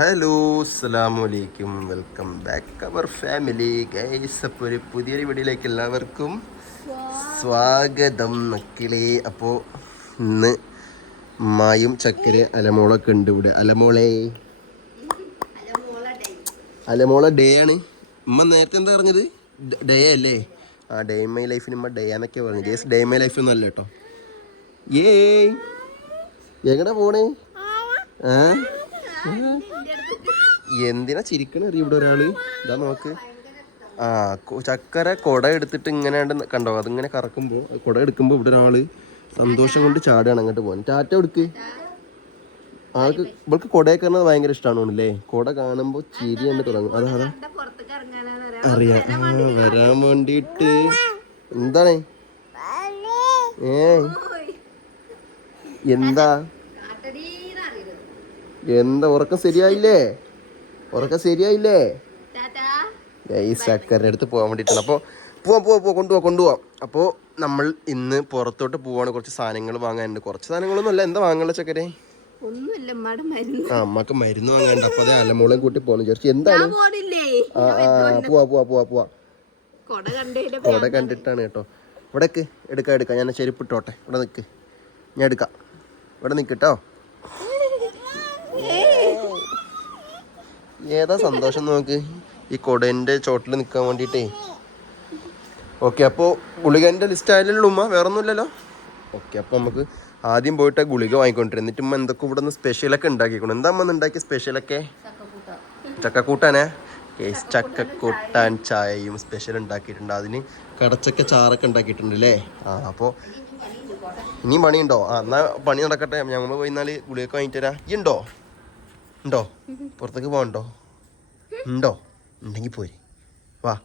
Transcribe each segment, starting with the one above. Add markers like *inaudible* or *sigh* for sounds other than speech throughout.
Hello അസ്സാമലൈക്കും welcome back our family. Guys അപ്പോൾ ഒരു പുതിയൊരു വീഡിയോയിലേക്ക് എല്ലാവർക്കും സ്വാഗതം നക്കിളി അപ്പോൾ ഇന്ന് മായും ചക്കര അലമോളൊക്കെ ഉണ്ട് ഇവിടെ. അലമോളെ. അലമോള ഡേ ആണ്. ഉമ്മ നേരത്തെ എന്താ പറഞ്ഞത്? ഡേ അല്ലേ? ആ ഡേ മൈ ലൈഫിന് ഉമ്മ ഡേ എന്നൊക്കെ പറഞ്ഞു ജേസ് ഡേ മൈ ലൈഫ് ഒന്നും അല്ല കേട്ടോ. ഏ എങ്ങടെ പോണേ? ഏ? എന്തിനാ ചിരിക്കണ അറിയ ഇവിടെ ഒരാൾ? ഇതാ നോക്ക്. ആ ചക്കര കൊട എടുത്തിട്ട് ഇങ്ങനെ കണ്ടോ? അതിങ്ങനെ കറക്കുമ്പോ കൊട എടുക്കുമ്പോ ഇവിടെ ഒരാൾ സന്തോഷം കൊണ്ട് ചാടുകയാണ് അങ്ങോട്ട് പോകാൻ ടാറ്റ എടുക്ക് ആൾക്ക് ഇവൾക്ക് കൊടയൊക്കെ പറഞ്ഞത് ഭയങ്കര ഇഷ്ടമാണ് അല്ലേ കൊട കാണുമ്പോ ചിരി കണ്ട് തുടങ്ങും. അതാ അതാ. അറിയാം. വരാൻ വേണ്ടിട്ട് എന്താണ്? ഏ? എന്താ? എന്താ ഉറക്കം ശരിയായില്ലേ? ഉറക്കം ശരിയായില്ലേ? ഈ സക്കറിന്റെ അടുത്ത് പോകാൻ വേണ്ടിയിട്ടാണ് അപ്പോൾ പോവാം പോവാം പോവാം കൊണ്ടുപോവാം കൊണ്ടുപോവാം. അപ്പോൾ നമ്മൾ ഇന്ന് പുറത്തോട്ട് പോവാണ്. കുറച്ച് സാധനങ്ങൾ വാങ്ങാനുണ്ട്. കുറച്ച് സാധനങ്ങളൊന്നും അല്ല. എന്താ വാങ്ങാനുള്ള ചക്കരെ? ആ അമ്മയ്ക്ക് മരുന്ന് വാങ്ങാനുണ്ട്. അപ്പൊ അതെ അലമോളെയും കൂട്ടി പോകണം വിചാരിച്ചു എന്താണ് ആ പോവാ പോവാ പോവാ പോവാ. കൊട കണ്ടിട്ടാണ് കേട്ടോ. ഇവിടേക്ക് എടുക്കാം എടുക്കാം. ഞാൻ ചെരുപ്പ് ഇട്ടോട്ടെ. ഇവിടെ നിൽക്ക് ഞാൻ എടുക്കാം. ഇവിടെ നിൽക്കട്ടോ ഏതാ സന്തോഷം നോക്ക്. ഈ കൊടേന്റെ ചോട്ടിൽ നിൽക്കാൻ വേണ്ടിയിട്ടേ. ഓക്കെ അപ്പോൾ ഗുളികന്റെ ലിസ്റ്റ് ആയാലും ഉമ്മ? വേറെ ഒന്നുമില്ലല്ലോ ഓക്കെ അപ്പോൾ നമുക്ക് ആദ്യം പോയിട്ട് ഗുളിക വാങ്ങിക്കൊണ്ടിരുന്നു. എന്നിട്ട് ഉമ്മ എന്തൊക്കെ ഇവിടെ നിന്ന് സ്പെഷ്യലൊക്കെ ഉണ്ടാക്കിക്കണം എന്താ അമ്മ ഉണ്ടാക്കിയ സ്പെഷ്യലൊക്കെ ചക്കക്കൂട്ടാനേ. ചക്കക്കൂട്ടാൻ ചായയും സ്പെഷ്യൽ ഉണ്ടാക്കിയിട്ടുണ്ട്. അതിന് കടച്ചക്ക ചാറൊക്കെ ഉണ്ടാക്കിയിട്ടുണ്ട് അല്ലേ? ആ അപ്പോൾ ഇനിയും പണിയുണ്ടോ? ആ എന്നാ പണി നടക്കട്ടെ. ഞങ്ങൾ പോയി എന്നാൽ ഗുളിയൊക്കെ തരാം ഈ ഉണ്ടോ? ഉണ്ടോ? പുറത്തേക്ക് പോകണ്ടോ ഉണ്ടോ? ഉണ്ടെങ്കിൽ പോരെ. വാ.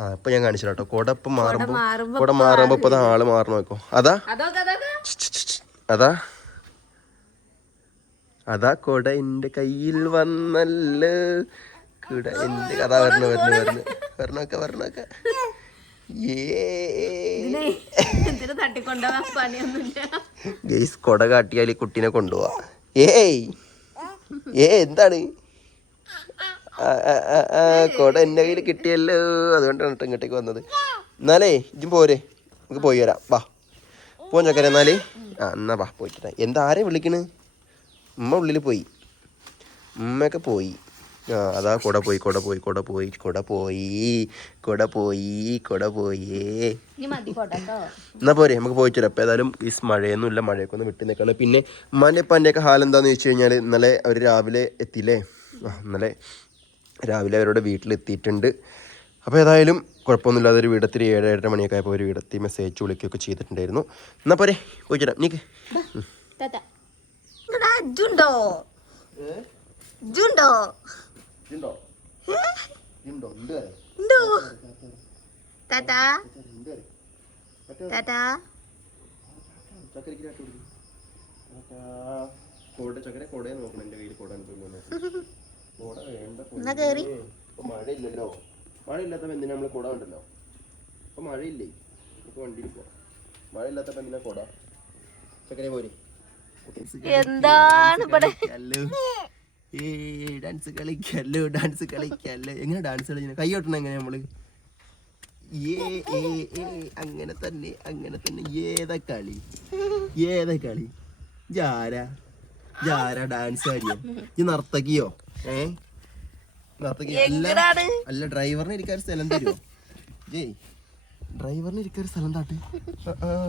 ആ ഇപ്പൊ ഞാൻ കാണിച്ചു കേട്ടോ. കൂടെ ഇപ്പൊ മാറുമ്പോ കൂടെ മാറുമ്പോ ഇപ്പൊ ആൾ മാറണം നോക്കോ. അതാ. അതാ അതാ കൊട എന്റെ കയ്യിൽ വന്നല്ലോ. കുട എന്റെ കഥ വരണ വരണ വരണ. വരണൊക്കെ വരണൊക്കെ. *laughs* ഇതിനെ എന്തിനു തട്ടിക്കൊണ്ടുപോകാൻ പണിയൊന്നുമില്ല. ഗെയ്സ് കൊട കാട്ടിയാൽ കുട്ടീനെ കൊണ്ടുപോവാ. ഏയ്. ഏ എന്താണ്? കൊട എന്റെ കയ്യിൽ കിട്ടിയല്ലോ. അതുകൊണ്ടാണ് ഇങ്ങോട്ടേക്ക് വന്നത്. എന്നാലേ ഇജും പോരെ. നമുക്ക് പോയി വരാം. വാ. പോ ചക്കര എന്നാലേ. ആ എന്നാ വാ പോയിട്ട് എന്താ ആരെ വിളിക്കണ്? ഉമ്മ ഉള്ളിൽ പോയി. ഉമ്മയൊക്കെ പോയി. അതാ കൊട പോയി കൊട പോയി കൊട പോയി കൊട പോയി കൊട പോയി കൊട പോയി. എന്നാ പോരെ നമുക്ക് പോയി വരാം അപ്പോൾ ഏതായാലും ഈ മഴയൊന്നും ഇല്ല മഴയൊക്കെ ഒന്ന് വിട്ടു നിൽക്കണം പിന്നെ ഉമ്മാന്റെ ഉപ്പാന്റെയൊക്കെ ഹാൽ എന്താണെന്ന് വെച്ച് കഴിഞ്ഞാൽ ഇന്നലെ അവർ രാവിലെ എത്തിയില്ലേ? ആ ഇന്നലെ രാവിലെ അവരുടെ വീട്ടിലെത്തിയിട്ടുണ്ട്. അപ്പോൾ ഏതായാലും കുഴപ്പമൊന്നുമില്ലാതെ ഒരു വീടത്തിൽ ഏഴ് ഏഴര മണിയൊക്കെ ആയപ്പോൾ ഒരു വീടത്തിൽ മെസ്സേജ് വിളിക്കുകയൊക്കെ ചെയ്തിട്ടുണ്ടായിരുന്നു. എന്നാൽ പോരെ പോയിട്ട് വരാം നീക്ക്. ജുണ്ടോ? എടാ, ഉണ്ടോ? ഉണ്ടോ? ഉണ്ടോ താത്ത? താത്ത? കോട ചക്കര കൊടയെ നോക്കണം എന്റെ കയ്യിൽ കൊട കൊട വേണ്ട മഴയില്ലല്ലോ. മഴയില്ലാത്തപ്പോ എന്തിനാ നമ്മൾ കുട ഉണ്ടല്ലോ ഇപ്പൊ മഴയില്ലേ? നമുക്ക് വണ്ടിയിൽ പോവാം. മഴയില്ലാത്തപ്പോ എന്തിനാ കുട. ചക്കര പോരെ. എന്താണ് ഇവിടെ? ഡാൻസ് കളിക്കല്ലോ ഡാൻസ് കളിക്കല്ലോ? എങ്ങനെ ഡാൻസ് കളിക്കുന്നത് കൈ കൊട്ടണം എങ്ങനെ നമ്മൾ? ഏ ഏ ഏ അങ്ങനെ തന്നെ അങ്ങനെ തന്നെ. ഏതാ കളി? ഏതാ കളി? ജാര. ജാര ഡാൻസ് ആരിയോ ഈ നർത്തകിയോ? ഏ? നർത്തകി അല്ല അല്ല ഡ്രൈവറിന് ഇരിക്കാൻ സ്ഥലം തരുമോ ജയ് ഡ്രൈവറിന് ഇരിക്കാൻ സ്ഥലം താട്ട്.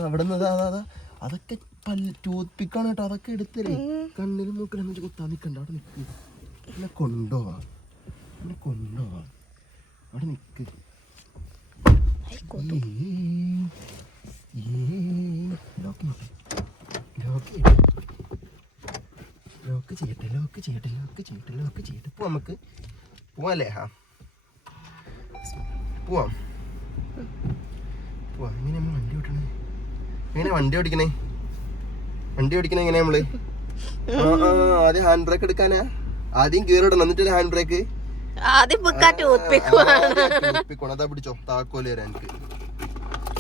അവിടെ നിന്ന് അതാ അതൊക്കെ പല്ല് ടൂത്ത് പിക്കാണ് കേട്ടോ അതൊക്കെ എടുത്തരേ കണ്ണിലും മൂക്കിലും വെച്ച് കുത്താൻ നിൽക്കണ്ട അവിടെ നിൽക്ക് എന്നെ കൊണ്ടുപോവാ എന്നെ കൊണ്ടുപോവാ അവിടെ നിൽക്ക് ലോക്ക് ചെയ്യട്ടെ ലോക്ക് ചെയ്യട്ടെ ലോക്ക് ചെയ്യട്ടെ ലോക്ക് ചെയ്യട്ടെ. പോവാം നമുക്ക്. പോവാല്ലേ ഹാ? പോവാം. പോവാം. എങ്ങനെ വണ്ടി ഓട്ടണേ? എങ്ങനെ വണ്ടി ഓടിക്കണേ? വണ്ടി ഓടിക്കണേ എങ്ങനെ നമ്മൾ? ആദ്യം ഹാൻഡ് ബ്രേക്ക് എടുക്കാനാ? ആദ്യം ഇടണം. എന്നിട്ട് ഹാൻഡ് ബ്രേക്ക് ആദ്യം ബുക്കാ ടൂത്ത് പിക്ക് അതാ പിടിച്ചോ. താക്കോൽ തരാൻ എനിക്ക്.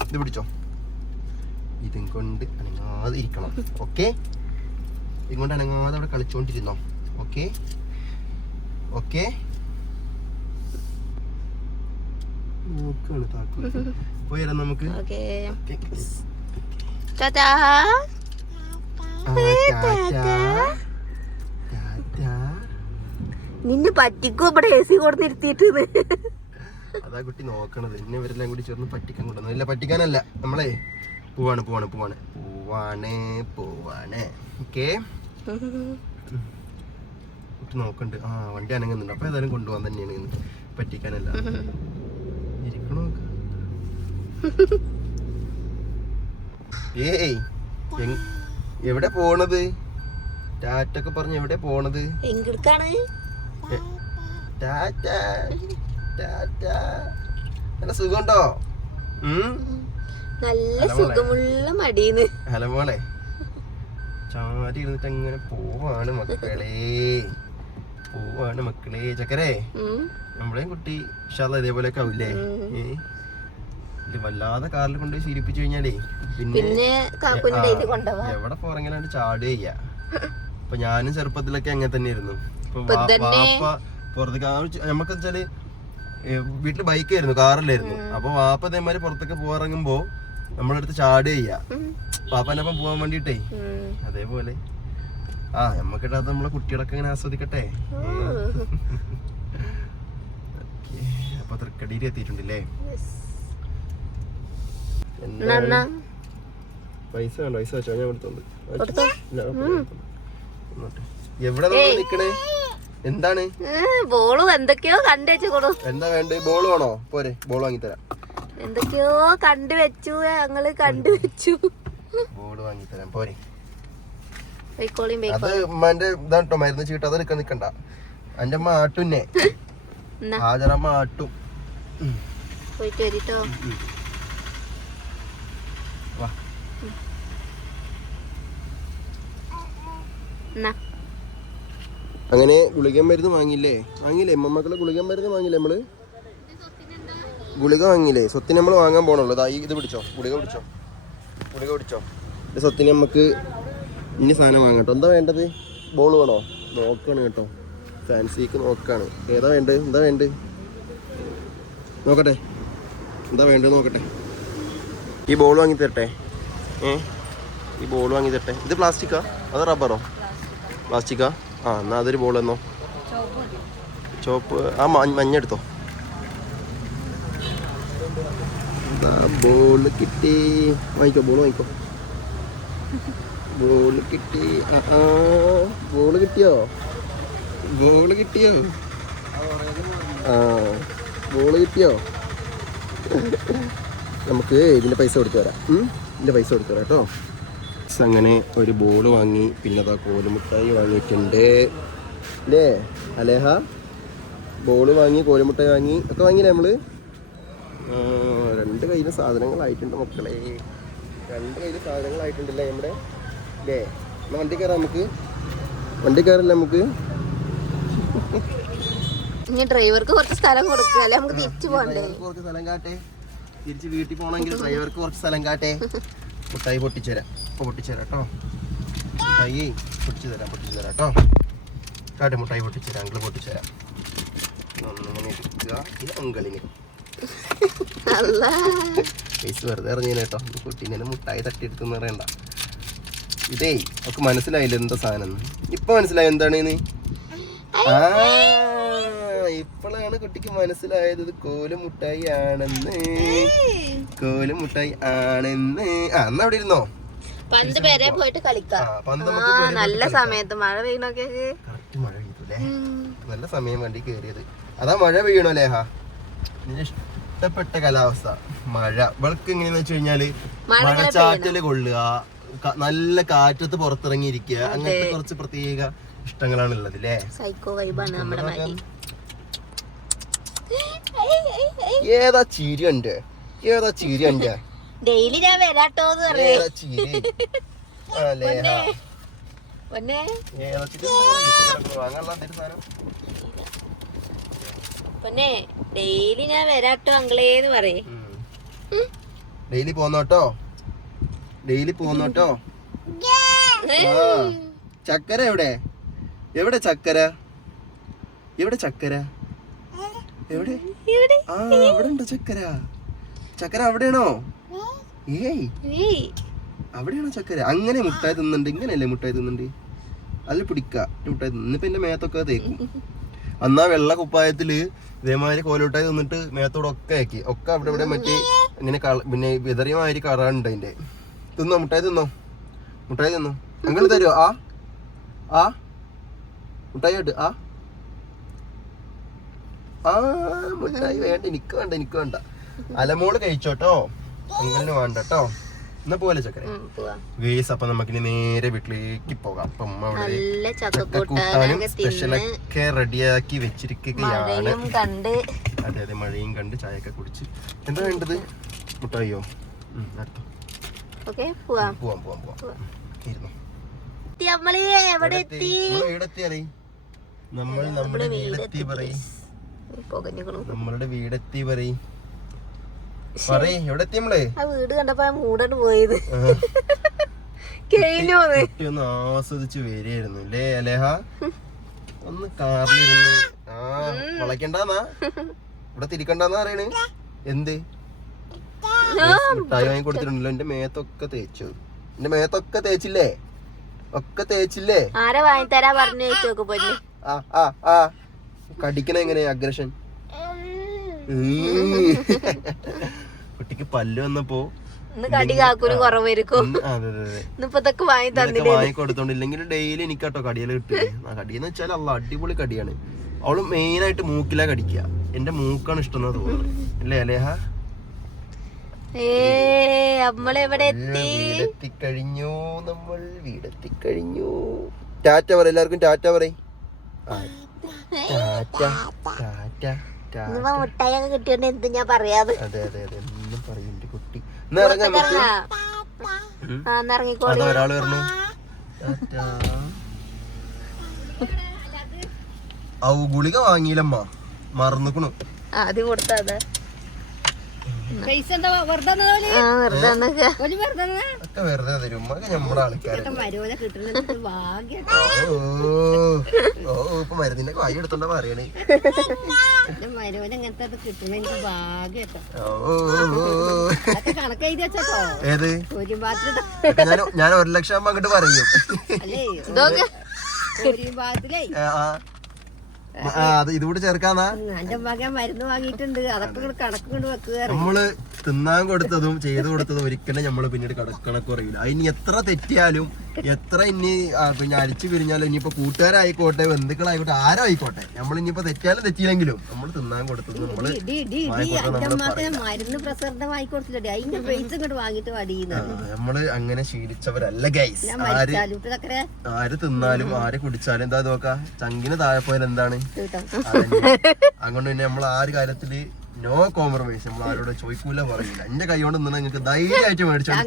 ഇത് പിടിച്ചോ. ഇതും കൊണ്ട് അനങ്ങാതെ ഇരിക്കണം. ഓക്കെ? ഇതുകൊണ്ട് അനങ്ങാതെ അവിടെ കളിച്ചോണ്ടിരുന്നോ? ഓക്കെ? ഓക്കെ? നോക്കാണ് താക്കോൽ. പോയാലോ നമുക്ക്. ഓക്കേ. നിന്നെ പറ്റിക്കോ ഇവിടെ എ സി കൊടുത്തിരുത്തിയിട്ട് അതാ കുട്ടി നോക്കണത്. ഇന്നെ ഇവരെല്ലാം കൂടി ചേർന്ന് പറ്റിക്കാൻ കൊണ്ടുവന്നു ഇല്ല പറ്റിക്കാനല്ല. നമ്മളെ പോവാണ് പോവാണ് പോവാണ്. പോവാണ് പോവാണ്. ഓക്കേ. കുട്ടി നോക്കണ്ട്. ആ വണ്ടി അനങ്ങുന്നുണ്ട്. അപ്പൊ ഏതായാലും കൊണ്ടുപോകാൻ തന്നെയാണ് ഇന്ന്. പറ്റിക്കാനല്ല. ഇരിക്കണോ? *laughs* ഏയ് എവിടെ പോണത്? ടാറ്റൊക്കെ പറഞ്ഞ് എവിടെ പോണത്? ടാറ്റ ടാറ്റ. നല്ല സുഖമുണ്ടോ? നല്ല. സുഖമുള്ള മടീന്ന് ഹലോ മോളെ. ചാരി ഇരുന്നിട്ട് അങ്ങനെ പോവാണ് മക്കളെ? പോവാണ് മക്കളെ. ചക്കരേ. നമ്മളെയും കുട്ടി ഇതേപോലെ ഇതേപോലെയൊക്കെ ആവില്ലേ? വല്ലാതെ കാറിൽ കൊണ്ടുപോയി ശീലിപ്പിച്ചു കഴിഞ്ഞാലേ പിന്നെ എവിടെ പോറെങ്കിലാണ്ട് ചാടുക ചെയ്യാ അപ്പൊ ഞാനും ചെറുപ്പത്തിലൊക്കെ അങ്ങനെ തന്നെയായിരുന്നു. വാപ്പ പുറത്തേക്ക് നമുക്ക് വെച്ചാൽ വീട്ടിൽ ബൈക്കായിരുന്നു കാറിലായിരുന്നു അപ്പൊ വാപ്പ ഇതേമാതിരി പുറത്തേക്ക് പോയിറങ്ങുമ്പോ നമ്മളടുത്ത് ചാടുക ചെയ്യാ. പാപ്പന്റെ ഒപ്പം പോവാൻ വേണ്ടിട്ടേ. അതേപോലെ. ആ നമ്മക്കിട്ടാത്ത നമ്മളെ കുട്ടികളൊക്കെ ഇങ്ങനെ ആസ്വദിക്കട്ടെ. അപ്പൊ തൃക്കടിയിൽ എത്തിയിട്ടുണ്ടല്ലേ. പൈസ വേണ്ട പൈസ വെച്ചോ ഞാൻ എടുത്തോണ്ട്? എവിടെ നമ്മൾ നിക്കണേ? എന്താണ്? ബോളും എന്തൊക്കെയോ കണ്ടുവെച്ചു കൊടു. എന്താ വേണ്ടത്? ബോൾ വേണോ? പോരെ ബോൾ വാങ്ങിത്തരാം എന്തൊക്കെയോ കണ്ടു വെച്ചു ഞങ്ങൾ കണ്ടു വെച്ചു. ബോൾ വാങ്ങിത്തരാം പോരെ. അത് ഉമ്മാന്റെ ഇതാണ് കേട്ടോ മരുന്ന് ചീട്ട്. നിക്കണ്ട. എന്റെ അമ്മ ആട്ടുന്നെ ഹാജറമ്മ ആട്ടും. പോയിട്ട് വരിട്ടോ വാ എന്നാ അങ്ങനെ ഗുളിക മരുന്ന് വാങ്ങില്ലേ വാങ്ങില്ലേ മമ്മക്കൾ ഗുളിക മരുന്ന് വാങ്ങില്ലേ നമ്മൾ? ഗുളിക വാങ്ങില്ലേ സ്വത്തിന് നമ്മൾ വാങ്ങാൻ പോണുള്ളൂ ഈ ഇത് പിടിച്ചോ. ഗുളിക പിടിച്ചോ. ഗുളിക പിടിച്ചോ. ഇത് സ്വത്തിന് നമുക്ക് ഇനി സാധനം വാങ്ങട്ടോ എന്താ വേണ്ടത്? ബോൾ വേണോ? നോക്കാണ് കേട്ടോ. ഫാൻസിക്ക് നോക്കാണ്. ഏതാ വേണ്ടത്? എന്താ വേണ്ടത്? നോക്കട്ടെ. എന്താ വേണ്ടത് നോക്കട്ടെ. ഈ ബോൾ വാങ്ങി തരട്ടെ. ഏ? ഈ ബോൾ വാങ്ങി തരട്ടെ. ഇത് പ്ലാസ്റ്റിക്കാ? അത് റബ്ബറോ? പ്ലാസ്റ്റിക്കാ? ആ എന്നാ അതൊരു ബോൾ എന്നോ? ചോപ്പ് ആ മഞ്ഞ എടുത്തോ. ബോൾ കിട്ടി? വാങ്ങിക്കോ ബോൾ വാങ്ങിക്കോ. ബോൾ കിട്ടി. ആ ബോൾ കിട്ടിയോ? ബോൾ കിട്ടിയോ? ആ ബോൾ കിട്ടിയോ? നമുക്ക് ഇതിന്റെ പൈസ കൊടുത്തു തരാം. ഇതിന്റെ പൈസ കൊടുത്തു തരാം കേട്ടോ. അങ്ങനെ ഒരു ബോൾ വാങ്ങി. പിന്നെ അതാ കോലുമുട്ടായി വാങ്ങിയിട്ടുണ്ട്. അല്ലേ അലേഹ? ബോൾ വാങ്ങി കോലുമുട്ടായി വാങ്ങി. ഒക്കെ വാങ്ങിയില്ലേ നമ്മൾ? ആ, രണ്ട് കയ്യിലും സാധനങ്ങളായിട്ടുണ്ട് മക്കളെ. രണ്ട് കയ്യിലും സാധനങ്ങളായിട്ടുണ്ടല്ലേ നമ്മുടെ? അല്ലേ എന്നാൽ വണ്ടി കയറാം നമുക്ക്. വണ്ടി കയറില്ല നമുക്ക്? ഇനി ഡ്രൈവർക്ക് കുറച്ച് സ്ഥലം കൊടുക്കുക അല്ലെ? നമുക്ക് തിരിച്ചു പോകണ്ടേ കുറച്ച് സ്ഥലം കാട്ടെ. തിരിച്ച് വീട്ടിൽ പോകണമെങ്കിൽ ഡ്രൈവർക്ക് കുറച്ച് സ്ഥലം കാട്ടെ. മുട്ടായി പൊട്ടിച്ചുതരാം പൊട്ടിച്ചു തരാം കേട്ടോ. മിഠായി പൊട്ടിച്ചു തരാം പൊട്ടിച്ചു തരാം കേട്ടോ. കാട്ടെ മുട്ടായി അങ്കിൾ പൊട്ടിച്ചു തരാം ഒന്നിങ്ങനെ എടുക്കുക ഇത് അങ്കിളിന്. പൈസ വെറുതെ ഇറങ്ങിയ കേട്ടോ. കുട്ടീനെ മുട്ടായി തട്ടിയെടുത്തെന്ന് പറയണ്ട. ഇതേ ഒക്കെ മനസ്സിലായില്ല എന്താ സാധനം ഇപ്പൊ മനസ്സിലായി എന്താണ് ആ ഇപ്പോഴാണ് കുട്ടിക്ക് മനസ്സിലായത് ഇത് കോൽ മുട്ടായി ആണെന്ന്. കോൽ മുട്ടായി ആണെന്ന്. ആ എന്നാ അവിടെ ഇരുന്നോ? പന്ത് പേരെ പോയിട്ട് കളിക്കാം. നല്ല സമയത്ത് മഴ പെയ്യണൊക്കെ കറക്റ്റ് മഴ പെയ്തല്ലേ നല്ല സമയം വണ്ടി കേറിയത്. അതാ മഴ പെയ്യണോ ലേഹ? നിന്റെ ഇഷ്ടപ്പെട്ട കാലാവസ്ഥ. മഴ. ഇവൾക്ക് എങ്ങനെയാന്ന് വെച്ച് കഴിഞ്ഞാൽ മഴച്ചാറ്റൽ കൊള്ളുക നല്ല കാറ്റത്ത് പുറത്തിറങ്ങിയിരിക്കുക. അങ്ങനത്തെ കുറച്ച് പ്രത്യേക ഇഷ്ടങ്ങളാണ് ഉള്ളത് അല്ലേ സൈക്കോ വൈബാണ് നമ്മുടെ ഏതാ ചിരി ഉണ്ട് ഏതാ ചിരി ഉണ്ട് ഡെയിലി ഞാൻ വരാട്ടോ എന്ന്. പൊന്നെ. ഡെയിലി ഞാൻ വരാട്ടോ അങ്കളേന്ന് പറയേ. ഡെയിലി പോന്നോട്ടോ? ഡെയിലി പോന്നോട്ടോ? ചക്കര എവിടെ? എവിടെ ചക്കര? എവിടെ ചക്കര? എവിടെ? ആ അവിടെ ഉണ്ടോ ചക്കര. ചക്കര അവിടെയാണോ? ഏയ് അവിടെയാണോ ചക്കര? അങ്ങനെ മുട്ടായി തിന്നുണ്ട്. ഇങ്ങനെയല്ലേ മുട്ടായി തിന്നുണ്ട്? അതിൽ പിടിക്കാം. മുട്ടായി തിന്നു. ഇന്നിപ്പോ എന്റെ മേത്തൊക്കെ തേക്കും. അന്നാ വെള്ള കുപ്പായത്തിൽ ഇതേമാതിരി കോലോട്ടായി തിന്നിട്ട് മേത്തോടെ ഒക്കെ ആക്കി. ഒക്കെ അവിടെ ഇവിടെ മറ്റേ ഇങ്ങനെ പിന്നെ വിതറിയ മാതിരി കറാണ്ട് അതിന്റെ. തിന്നോ? മുട്ടായി തിന്നോ? മുട്ടായി തിന്നോ? അങ്ങനെ തരുമോ ആ? ആ? മുട്ടായി ആട്ട് ആ? ആ മുട്ടായി വേണ്ട. എനിക്ക് വേണ്ട എനിക്ക് വേണ്ട. അലമോൾ കഴിച്ചോട്ടോ? അങ്ങനെ വേണ്ട കേട്ടോ എന്നാ പോലെ ചക്കര? വേസ് അപ്പൊ നമുക്കിനി നേരെ വീട്ടിലേക്ക് പോകാം. അപ്പം അവിടെ കൂട്ടാനും സ്പെഷ്യലൊക്കെ റെഡിയാക്കി വെച്ചിരിക്കുകയാണ്. അതെ അതെ മഴയും കണ്ട് ചായ ഒക്കെ കുടിച്ച്. എന്താ വേണ്ടത്? മുട്ടായിയോ? അടുത്തോ. പോവാം. പോവാം പോവാം ഇരുന്നോ. നമ്മൾ നമ്മുടെ വീടെത്തി പറയ്. നമ്മളുടെ വീടെത്തി പറയ്. പറയ് എവിടെ എത്തി നമ്മൾ? ആ വീട് കണ്ടപ്പോ മൂടണ്ട് പോയത്. ഒന്ന് *laughs* ആസ്വദിച്ച് വരികയായിരുന്നു അല്ലേ അലേഹ? ഒന്ന് കാറിലിരുന്ന്. ആ ഇവിടെ തിരിക്കണ്ടെന്നാ അറിയണ് എന്ത്? മിഠായി വാങ്ങി കൊടുത്തിട്ടുണ്ടല്ലോ എന്റെ മേത്തൊക്കെ തേച്ചു. എന്റെ മേത്തൊക്കെ തേച്ചില്ലേ? ഒക്കെ തേച്ചില്ലേ? ആരെ തരാ പറഞ്ഞു ചോക്ക് പൊന്നു. ആ ആ ആ. കടിക്കണ എങ്ങനെ അഗ്രഷൻ. കുട്ടിക്ക് പല്ല് വന്നപ്പോ കടി കാക്കൂന് കുറവായിരിക്കും. ഇതൊക്കെ വാങ്ങി തന്നില്ലേ? വാങ്ങി കൊടുത്തോണ്ടില്ലെങ്കിൽ ഡെയിലി എനിക്ക് കേട്ടോ കടിയെല്ലാം കിട്ടില്ലേ ആ കടിയെന്ന് വെച്ചാൽ അല്ല അടിപൊളി കടിയാണ്. അവൾ മെയിൻ ആയിട്ട് മൂക്കിലാ കടിക്കുക എന്റെ മൂക്കാണ് ഇഷ്ടം എന്നാ തോന്നുന്നത് അല്ലേ അലേഹ? ഏ നമ്മളെവിടെ എത്തി? വീടെത്തിക്കഴിഞ്ഞു. നമ്മൾ വീടെത്തിക്കഴിഞ്ഞു. ടാറ്റ പറ എല്ലാവർക്കും ടാറ്റ പറയും. ടാറ്റ ടാറ്റ. ഇന്നിപ്പോ കിട്ടിയോണ്ട് എന്ത് ഞാൻ പറയാത്? അതെ അതെ അതെ. എന്നും പറയും എന്റെ കുട്ടി. എന്നാ ഇറങ്ങാം നമുക്ക് ഉം. ആ എന്നിറങ്ങിക്കോളി അതാ ഒരാൾ വരണു. ടാറ്റാ. ഔ ഗുളിക വാങ്ങിയില്ലമ്മ. മറന്നുക്കണു. അത് കൊടുത്താ അതാ. വെറുതെ തരും. നമ്മുടെ ആൾക്കാരെ. ഓ ഇപ്പൊ മരുന്നിന്റെ കായ് എടുത്തോണ്ടാ പറയണേ. ഏത്? ഞാൻ ഒരു ലക്ഷം അങ്ങോട്ട് പറയും. ഇതുകൂടെ ചേർക്കാന്നാ. എന്റെ മകൻ മരുന്ന് വാങ്ങിയിട്ടുണ്ട്. അതൊക്കെ കണക്ക് കൊണ്ട് വെക്കുക നമ്മൾ തിന്നാൻ കൊടുത്തതും ചെയ്തു കൊടുത്തതും ഒരിക്കലും നമ്മൾ പിന്നീട് കണക്ക് കുറയില്ല അതിനി എത്ര തെറ്റിയാലും എത്ര ഇനി പിന്നെ അടിച്ചു പിരിഞ്ഞാലും ഇനിയിപ്പോ കൂട്ടുകാരായിക്കോട്ടെ ബന്ധുക്കളായിക്കോട്ടെ ആരോ ആയിക്കോട്ടെ നമ്മൾ ഇനിയിപ്പോ തെറ്റിയാലും തെറ്റിയില്ലെങ്കിലും നമ്മൾ തിന്നാൻ കൊടുത്തത് നമ്മൾ നമ്മൾ അങ്ങനെ ശീലിച്ചവരല്ല ഗൈസ് ആര് ആര് തിന്നാലും ആര് കുടിച്ചാലും എന്താ നോക്കാ? ചങ്കിന് താഴെ പോയാൽ എന്താണ്. അതുകൊണ്ട് പിന്നെ നമ്മൾ ആ ഒരു കാര്യത്തിൽ നോ കോംപ്രമൈസ് നമ്മൾ ആരോട് ചോദിക്കൂല പറയില്ല എന്റെ കൈ കൊണ്ട് നിന്നാ നിങ്ങൾക്ക് ധൈര്യമായിട്ട് മേടിച്ചോണ്ട്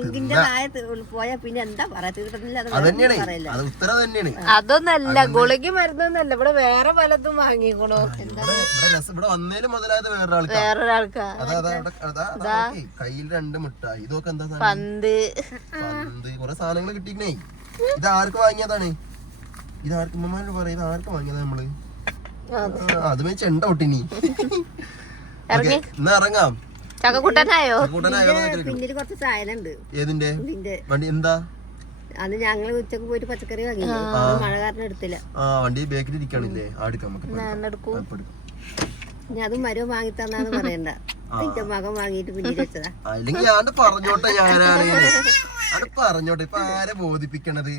അതന്നെയാണ്. അത് ഉത്തരം തന്നെയാണ് അതൊന്നല്ല ഗുളിക മരുന്നൊന്നല്ല. ഇവിടെ വേറെ പലതും വാങ്ങിക്കണോ? ഇവിടെ വന്നേലും മുതലായത് വേറൊരാൾക്കാ. നോക്കി. കയ്യിൽ രണ്ട് മിഠായി ഇതൊക്കെ എന്താ സാധനം? പന്ത്. പന്ത്. കൊറേ സാധനങ്ങൾ കിട്ടിക്കണേ. ഇത് ആർക്ക് വാങ്ങിയതാണ്? ഇത് ആർക്ക്? ഉമ്മമാരോട് പറയാം ഇത് ആർക്ക് വാങ്ങിയതാ നമ്മൾ? അതുമേ അത് ചെണ്ട ഒട്ടിനി ഇറങ്ങി. എന്നാ ഇറങ്ങാം. ചക്കക്കൂട്ടനായോ. പിന്നിൽ കുറച്ച് സാധനമുണ്ട് ഏതിന്റെ? വണ്ടി എന്താ? അത് ഞങ്ങൾ ഉച്ചയ്ക്ക് പോയിട്ട് പച്ചക്കറി വാങ്ങി മഴ കാരണം എടുത്തില്ല. ആ വണ്ടി ബേക്കിൽ ഇരിക്കാണില്ലേ ആ എടുക്കാം നമുക്ക് ഞാൻ അതും മരവും വാങ്ങി തന്നാന്ന് പറയണ്ട എന്റെ മകൻ വാങ്ങിയിട്ട് പിന്നിൽ വെച്ചതാ. അല്ലെങ്കിൽ ഞാൻ പറഞ്ഞോട്ടെ ഞാനാണ് അത് പറഞ്ഞോട്ടെ ഇപ്പൊ ആരെ ബോധിപ്പിക്കണത്?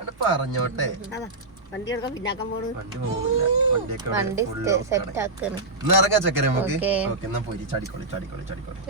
അത് പറഞ്ഞോട്ടെ. അതാ. വണ്ടി എടുക്കാൻ പിന്നാക്കാൻ പോണു വണ്ടി. സെറ്റ് ആക്കാണ്. ഇറങ്ങാ ചക്കര നമുക്ക്? ഓക്കേ. ഓക്കെ എന്നാ പോയി. ചാടിക്കോളി. ചാടിക്കോളി ചാടിക്കോളി.